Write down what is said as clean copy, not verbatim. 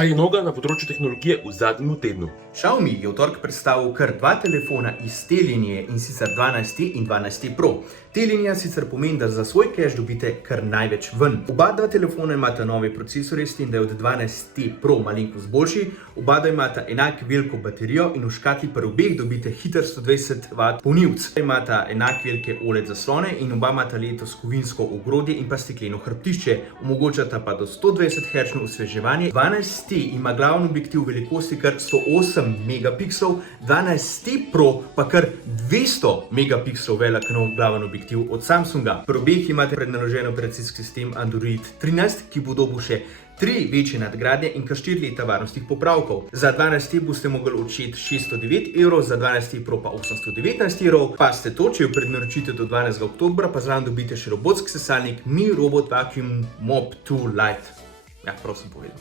Kaj je noga na področju tehnologije v zadnjem tednu? Xiaomi je v torek predstavil kar dva telefona iz te linije, in sicer 12T in 12T Pro. Te linija sicer pomeni, da za svoj cash dobite kar največ ven. Oba dva telefona imata nove procesorje, s tem da je od 12T Pro malenkost boljši. Oba dva imata enak veliko baterijo in v škatli pri obeh dobite hiter 120 W polnilec. Imata enak velike OLED zaslone in oba imata letos kovinsko ogrodje in pa stekleno hrbtišče. Omogočata pa do 120 Hz osveževanje. 12T ima glavni objektiv velikosti kar 108 megapikslov, 12T Pro pa kar 200 megapikslov velik nov glaven objektiv od Samsunga. Pri obeh imate prednaložen operacijski sistem Android 13, ki bo dobil še 3 večje nadgradnje in kar 4 leta varnostnih popravkov. Za 12T boste mogli odšteti 609 €, za 12T Pro pa 819 €. Pazite to, če jo prednaročite do 12. oktobra, pa zraven dobite še robotski sesalnik Mi Robot Vacuum Mop 2 Lite. Ja, prav sem povedal.